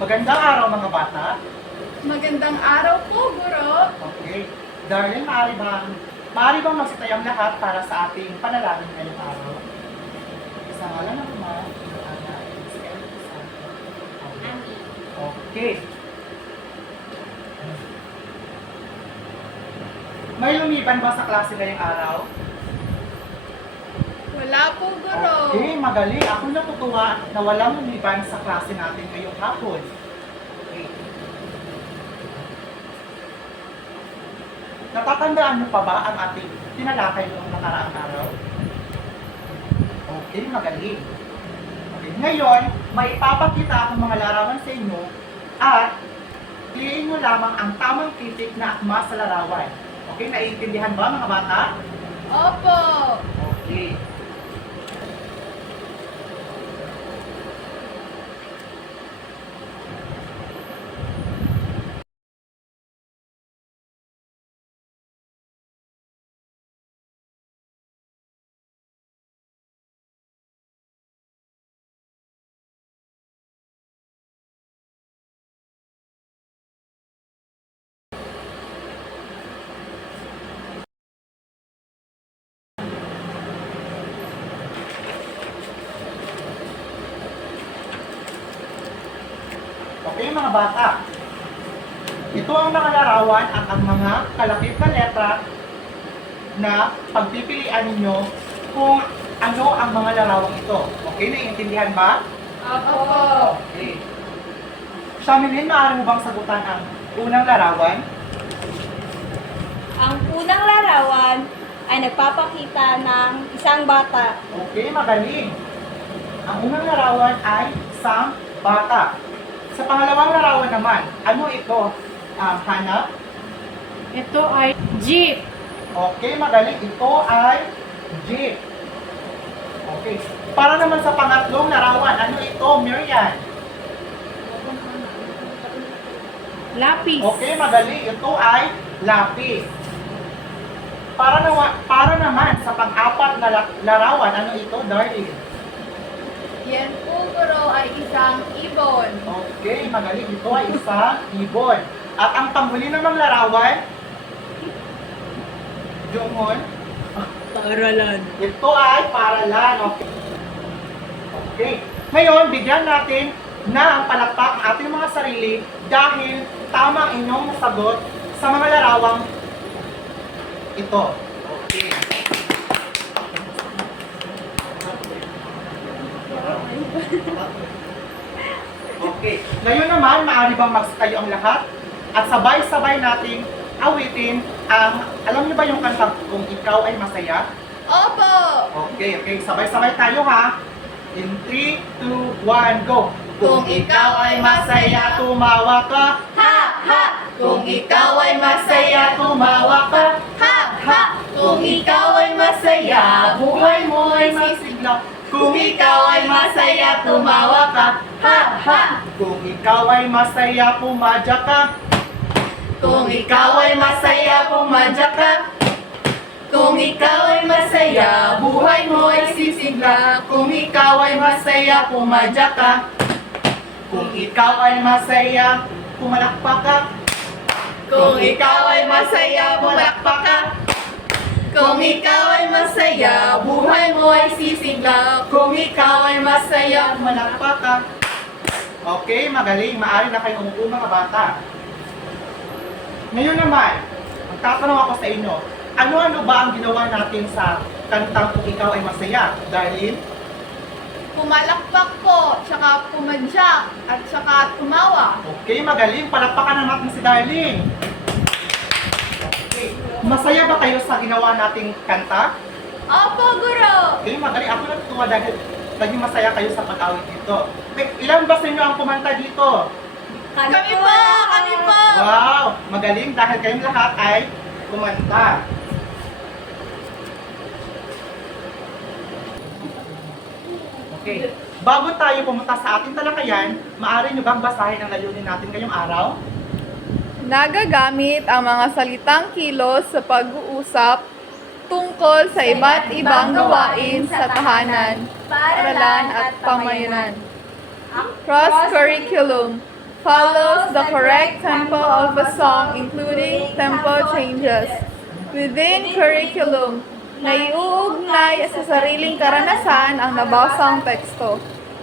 Magandang araw mga bata. Magandang araw po, Guro. Okay. Darling, maaari bang magsitayang lahat para sa ating panalangin ngayong araw? Sa ngalan ng Ama, ng Anak, at sa Espiritu Santo. Amen. Okay. May lumiban ba sa klase ngayong araw? Wala po, Guro. Okay, magaling. Ako natutuwa na walang lumiban sa klase natin ngayong hapon. Okay. Natatandaan mo pa ba ang ating tinalakay noong nakaraang araw? Okay, magaling. Okay, ngayon, may ipapakita akong mga larawan sa inyo at piliin nyo lamang ang tamang titik na akma sa larawan. Okay, naiintindihan ba mga bata? Opo. Okay. Okay mga bata, ito ang mga larawan at ang mga kalakip na letra na pagpipilian ninyo kung ano ang mga larawang ito. Okay, naiintindihan ba? Opo. Okay. Shamilin, maaari mo bang sagutan ang unang larawan? Ang unang larawan ay nagpapakita ng isang bata. Okay, magaling. Ang unang larawan ay isang bata. Sa pangalawang larawan naman, ano ito? Hana? Ito ay jeep. Okay, magaling. Ito ay jeep. Okay. Para naman sa pangatlong larawan, ano ito, Miriam? Lapis. Okay, magaling. Ito ay lapis. Para naman sa pang-apat na larawan, ano ito, darling? Yan po, Guro, ay isang ibon. Okay, magaling. Ito ay isang ibon. At ang panghuli namang larawan, Junghoon, Paaralan. ito ay paralan. Okay. Okay. Ngayon, bigyan natin na ang palakpak ang ating mga sarili dahil tama ang inyong sagot sa mga larawang ito. Okay. Okay. Ngayon naman, maaari bang magsayo ang lahat at sabay-sabay nating awitin ang, alam niyo ba yung kanta Kung Ikaw Ay Masaya? Opo. Okay, okay. Sabay-sabay tayo ha. In 3, 2, 1, go! Kung ikaw ay masaya, tumawa ka. Ha, ha. Kung ikaw ay masaya, tumawa ka. Ha, ha. Kung ikaw ay masaya, buhay mo ay masigla. Kung ikaw ay masaya, tumawa ka. Ha, ha. Kung ikaw ay masaya, pumadya ka. Kung ikaw ay masaya, pumadya ka. Kung ikaw ay masaya, buhay mo ay sisigla. Kung ikaw ay masaya, pumadya ka. Kung ikaw ay masaya, pumalakpak ka. Kung ikaw ay masaya, pumalakpak ka. Kung ikaw ay masaya, buhay mo ay sisigla. Kung ikaw ay masaya, pumalakpak ka. Okay, magaling. Maaari na kayong umupo mga bata. Ngayon naman, magtatanong ako sa inyo, ano-ano ba ang ginawa natin sa kantang Kung Ikaw Ay Masaya? Darlene? Pumalakpak po, tsaka pumadyak, at tsaka tumawa. Okay, magaling. Palakpakan na natin si Darlene. Okay. Masaya ba kayo sa ginawa nating kanta? Opo, Guro. Okay, magaling. Ako natutuwa dahil naging masaya kayo sa pag-awit dito. Okay, ilan ba sa inyo ang kumanta dito? Kami po, kami po. Wow! Magaling dahil kayong lahat ay kumanta. Okay. Bago tayo pumunta sa ating talakayan, maaari nyo bang basahin ang layunin natin ngayong araw? Nagagamit ang mga salitang kilos sa pag-uusap tungkol sa iba't ibang gawain sa tahanan, paaralan at pamayanan. Cross-curriculum. follows the correct tempo of a song including tempo changes. Within curriculum, naiuugnay sa sariling karanasan ang nabasang teksto.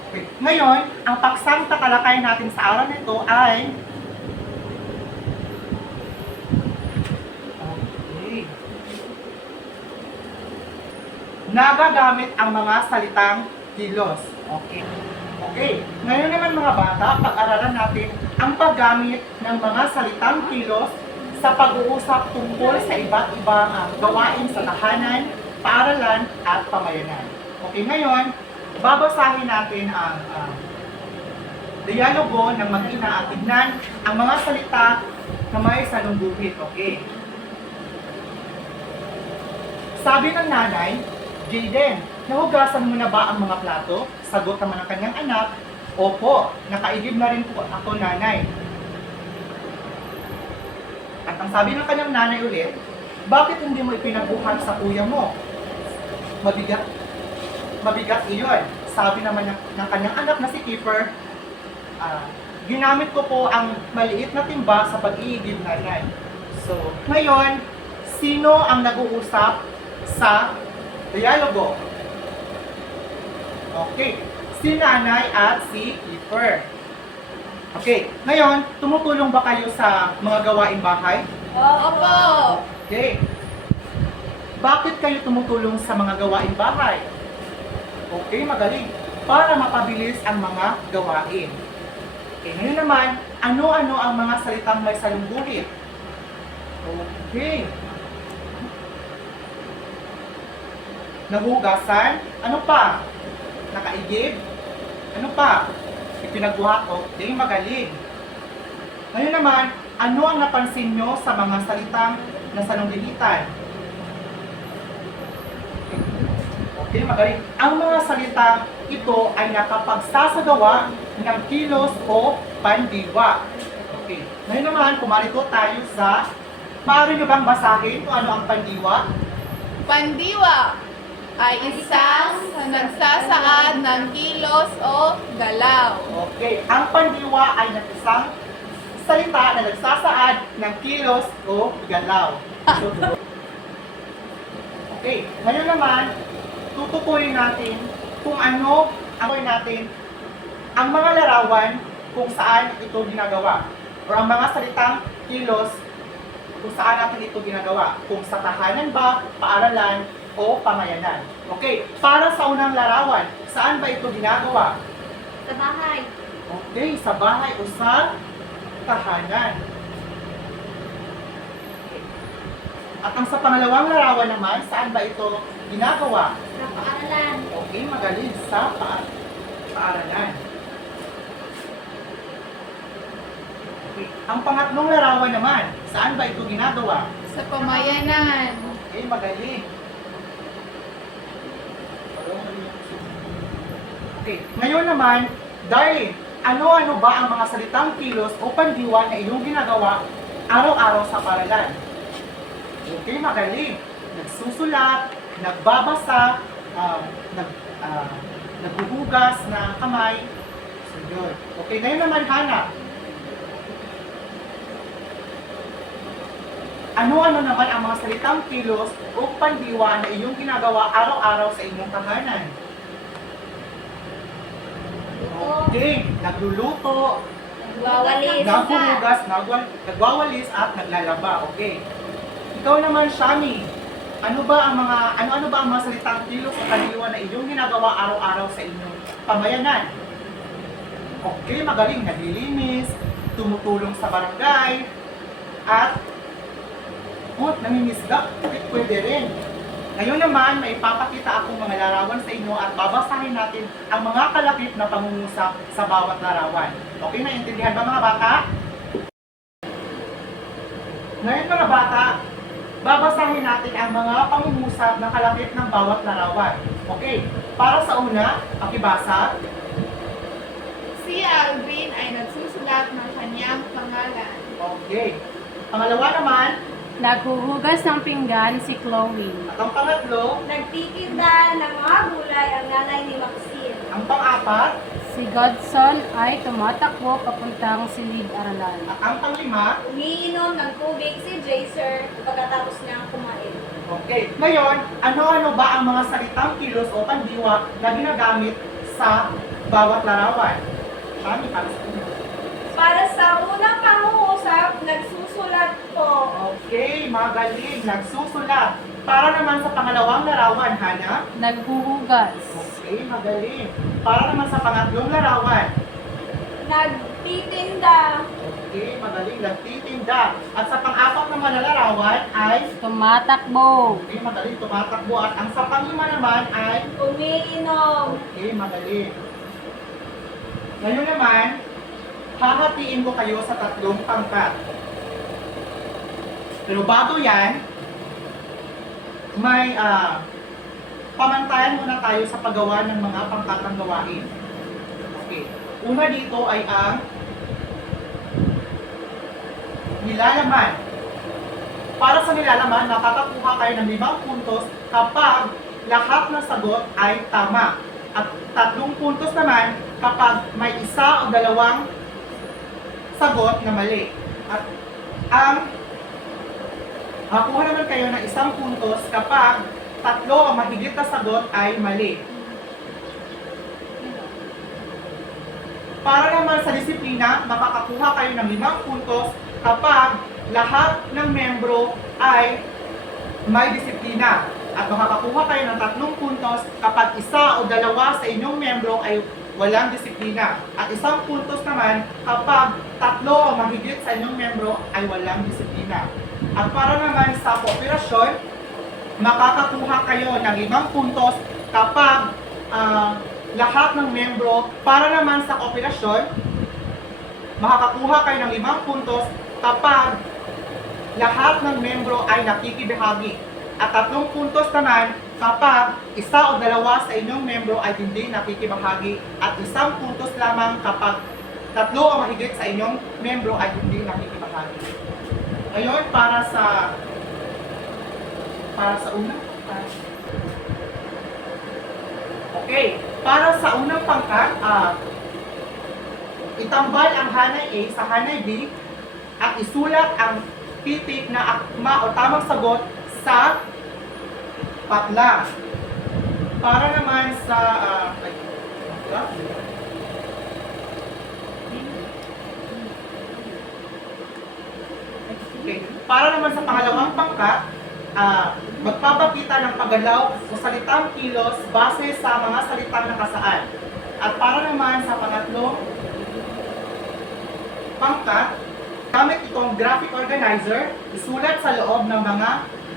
Okay. Ngayon, ang paksang tatalakayin natin sa araw nito ay nagagamit ang mga salitang kilos. Okay. Okay. Ngayon naman mga bata, pag-aralan natin ang paggamit ng mga salitang kilos sa pag-uusap tungkol sa iba't ibang gawain sa tahanan, paaralan, at pamayanan. Okay, ngayon, babasahin natin ang dialogo ng mag-ina at tignan ang mga salita na may salungguhit. Okay. Sabi ng nanay, Jaden, nahugasan mo na ba ang mga plato? Sagot naman ng kanyang anak, opo, nakaigib na rin po ako nanay. At ang sabi ng kanyang nanay ulit, bakit hindi mo ipinabuhat sa kuya mo? Mabigat iyon. Sabi naman ng kanyang anak na si Kiefer, ginamit ko po ang maliit na timba sa pag-iigib nanay. So, ngayon, sino ang nag-uusap sa dialogo? Okay, si nanay at si Kiefer. Okay, ngayon, tumutulong ba kayo sa mga gawaing bahay? Opo! Okay. Bakit kayo tumutulong sa mga gawaing bahay? Okay, magaling. Para mapabilis ang mga gawain. Okay, ngayon naman, ano-ano ang mga salitang may salungguhit? Okay. Nahugasan? Ano pa? Nakaigib? Ano pa? Ipinagbuhat? Okay, magaling. Ngayon naman, ano ang napansin nyo sa mga salitang nasalungguhitan? Okay, magaling. Ang mga salita ito ay nakapagsasagawa ng kilos o pandiwa. Okay. Ngayon naman, pumarito tayo sa, maaari nyo bang basahin kung ano ang pandiwa? Pandiwa ay isang nagsasaad ng kilos o galaw. Okay. Ang pandiwa ay isang salita na nagsasaad ng kilos o galaw. Okay. Ngayon naman, tutukuyin natin kung ano ang mga larawan kung saan ito ginagawa. O ang mga salitang kilos kung saan natin ito ginagawa. Kung sa tahanan ba, paaralan, o pamayanan. Okay, para sa unang larawan, saan ba ito ginagawa? Sa bahay. Okay, sa bahay o sa tahanan. Okay. At ang sa pangalawang larawan naman, saan ba ito ginagawa? Sa paaralan. Okay, magaling sa paaralan. Okay. Ang pangatlong larawan naman, saan ba ito ginagawa? Sa pamayanan. Okay, magaling. Okay, ngayon naman, darling, ano-ano ba ang mga salitang kilos o pandiwa na iyong ginagawa araw-araw sa paaralan? Okay, magaling. Nagsusulat, nagbabasa, naghuhugas ng kamay. So, yun. Okay, ngayon naman, Hana. Ano-ano naman ang mga salitang kilos o pandiwa na iyong ginagawa araw-araw sa inyong tahanan? Okay, nagluluto, Nagwawalis. naghuhugas, nagwawalis at naglalaba. Okay. Ikaw naman, Shami, ano ba ang mga salitang kilos o pandiwa na iyong ginagawa araw-araw sa inyong pamayanan? Okay, magaling, naglilinis, tumutulong sa barangay, at nangingisda. Okay, pwede rin. Ngayon naman, may ipapakita akong mga larawan sa inyo at babasahin natin ang mga kalakip na pangungusap sa bawat larawan. Okay, naiintindihan ba mga bata? Ngayon mga bata, babasahin natin ang mga pangungusap na kalakip ng bawat larawan. Okay, para sa una, pakibasa. Si Alvin ay nagsusulat ng kanyang pangalan. Okay. Pangalawa naman, Naghuhugas ng pinggan si Chloe. at ang pangatlo, Nagtitinda ng mga gulay ang nanay ni Maxine. ang pang-apat, Si Godson ay tumatakbo papuntang silid-aralan. At ang panglima, Umiinom ng tubig si Jaser pagkatapos niyang kumain. okay. Ngayon, ano-ano ba ang mga salitang kilos o pandiwa na ginagamit sa bawat larawan? Shami, para sa inyo. Para sa unang pangungusap, nagsusulat po. Okay, magaling. Nagsusulat. Para naman sa pangalawang larawan, Hana. Naghuhugas. Okay, magaling. Para naman sa pangatlong larawan. Nagtitinda. Okay, magaling. Nagtitinda. At sa pang-apat naman na larawan ay Tumatakbo. okay, magaling. Tumatakbo. At ang sa panglima naman ay Umiinom. okay, magaling. Ngayon naman, hahatiin ko kayo sa tatlong pangkat. Pero bago yan, may pamantayan muna tayo sa paggawa ng mga pangkatang gawain. Okay. Una dito ay ang nilalaman. Para sa nilalaman, makakakuha kayo ng 5 puntos kapag lahat ng sagot ay tama. At 3 puntos naman kapag may isa o dalawang sagot na mali. At ang makakuha naman kayo ng 1 puntos kapag 3 o mahigit na sagot ay mali. Para naman sa disiplina, makakakuha kayo ng 5 puntos kapag lahat ng membro ay may disiplina. At makakakuha kayo ng 3 puntos kapag isa o dalawa sa inyong membro ay walang disiplina. At 1 puntos naman kapag 3 o mahigit sa inyong membro ay walang disiplina. At para naman sa kooperasyon, makakakuha kayo ng 5 puntos kapag lahat ng membro. Para naman sa kooperasyon, makakakuha kayo ng 5 puntos kapag lahat ng membro ay nakikibahagi. At 3 puntos naman kapag isa o dalawa sa inyong membro ay hindi nakikibahagi. At 1 puntos lamang kapag 3 o mahigit sa inyong membro ay hindi nakikibahagi. Ngayon, para sa una. Okay, para sa unang pangkat, itambal ang hanay A sa hanay B at isulat ang titik na akma o tamang sagot sa patla. Para naman sa okay. Para naman sa pangalawang pangkat, magpapakita ng paggalaw sa salitang kilos base sa mga salitang nakasaan. At para naman sa pangatlong pangkat, gamit itong graphic organizer, isulat sa loob ng mga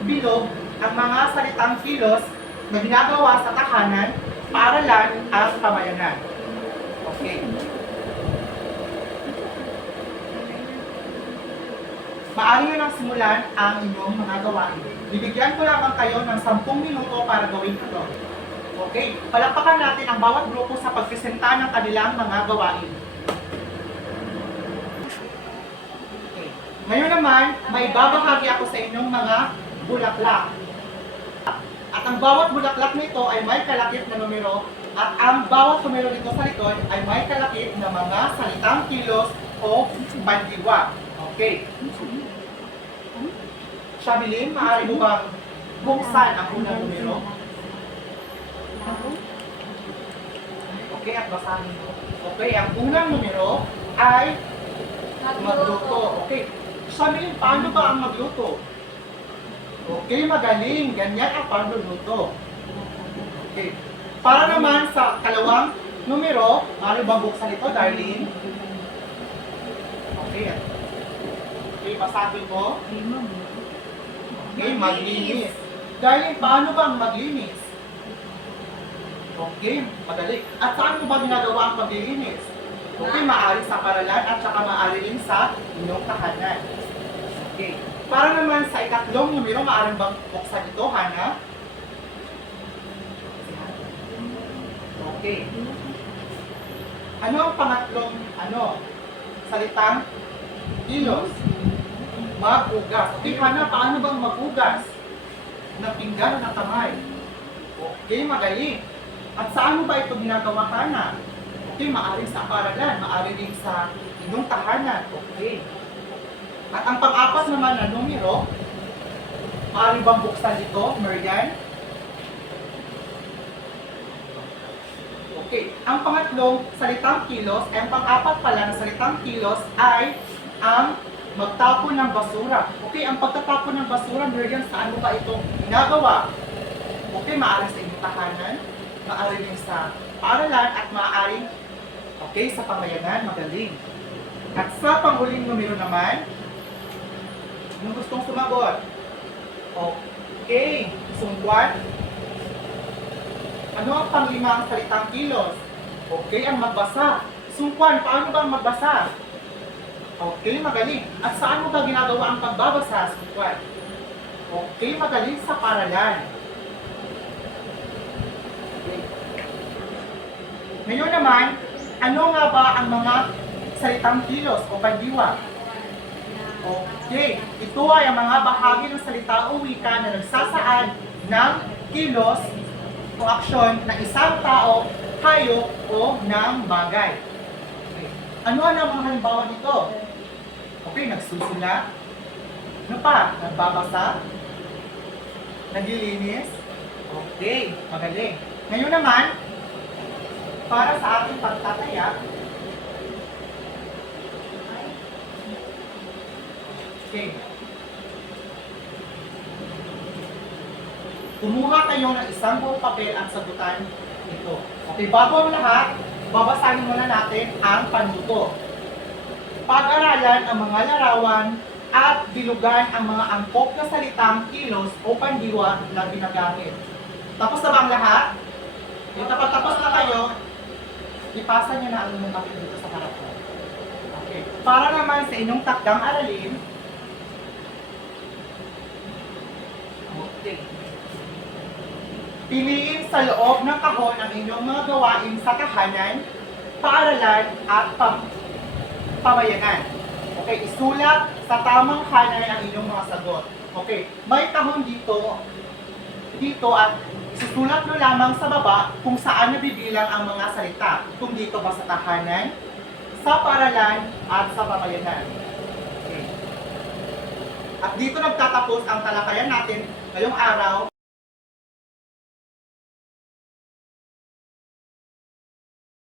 bilog ang mga salitang kilos na ginagawa sa tahanan, paaralan at pamayanan. Okay. Maaari nyo nang simulan ang inyong mga gawain. Bibigyan ko lamang kayo ng 10 minuto para gawin ito. Okay? Palakpakan natin ang bawat grupo sa pagpresenta ng kanilang mga gawain. Okay. Ngayon naman, may babahagi ako sa inyong mga bulaklak. At ang bawat bulaklak nito ay may kalakip na numero at ang bawat numero dito sa likod ay may kalakip na mga salitang kilos o bandiwa. Okay. Shabilin, maaari mo bang buksan ang unang numero? Okay, at basahin mo. Okay, ang unang numero ay magluto. Okay. Shabilin, paano ba ang magluto? Okay, magaling. Ganyan ang pagluluto. Okay. Para naman sa kalawang numero, maaari bang buksan ito, Darlene? Okay. Okay, basahin mo. Okay, maglinis. Darling, paano ba ang maglinis? Okay, madali. At saan mo ba ginagawa ang paglilinis? Okay, maaari sa paralan at saka maaari rin sa inyong tahanan. Okay. Para naman sa ikatlong numero, maaari bang buksan ito, Hana? Okay. Ano ang pangatlong, salitang kilos? Maghugas. Okay, Hana, paano bang maghugas? Ng pinggan o ng kamay? Okay, magaling. At saan mo ba ito ginagawa, Hana? Okay, maaari sa paaralan, maaari din sa inyong tahanan. Okay. At ang pang-apat naman na numero, maaari bang buksan ito, Marian? Okay. Ang pangatlong salitang kilos, ay ang pang-apat pala na salitang kilos ay ang magtapon ng basura. Okay, ang pagtatapon ng basura, Marian, saan mo ba ito ginagawa? Okay, maaari sa inyong tahanan, maaari din sa paaralan, at maaari, okay, sa pamayanan, magaling. At sa panghuling numero naman, anong gustong sumagot? Okay, sungkwat. Ano ang panglimang salitang kilos? Okay, ang magbasa. Sungkwan, paano ba ang magbasa? Okay, magaling. At saan mo ba ginagawa ang pagbabasa, sungkwan? Okay, magaling sa paaralan. Okay. Ngayon naman, ano nga ba ang mga salitang kilos o pandiwa? Okay, ito ay ang mga bahagi ng salita o wika na nagsasaad ng kilos o aksyon ng isang tao, hayop o ng bagay. Okay. Ano ang mga halimbawa nito? Okay, nagsusulat. Ano pa? Nagbabasa? Naglilinis? Okay, magaling. Ngayon naman, para sa ating pagtataya, okay. Kumuha kayo ng isang buong papel at sagutan ito. Okay, bago ang lahat, babasahin muna natin ang panuto. Pag-aralan ang mga larawan at bilugan ang mga angkop na salitang kilos o pandiwa na ginagamit. Tapos na ba ang lahat? Yung kapag tapos na kayo, ipasa niyo na ang inyong papel dito sa harap ko. Okay. Para naman sa inyong takdang aralin, okay. Piliin sa loob ng kahon ang inyong mga gawain sa tahanan, paaralan at pamayanan. Okay, isulat sa tamang hanay ang inyong mga sagot. Okay, may kahon dito at isusulat nyo lamang sa baba kung saan nabibilang ang mga salita. Kung dito ba sa tahanan, sa paaralan at sa pamayanan. Okay. At dito nagtatapos ang talakayan natin ngayong araw.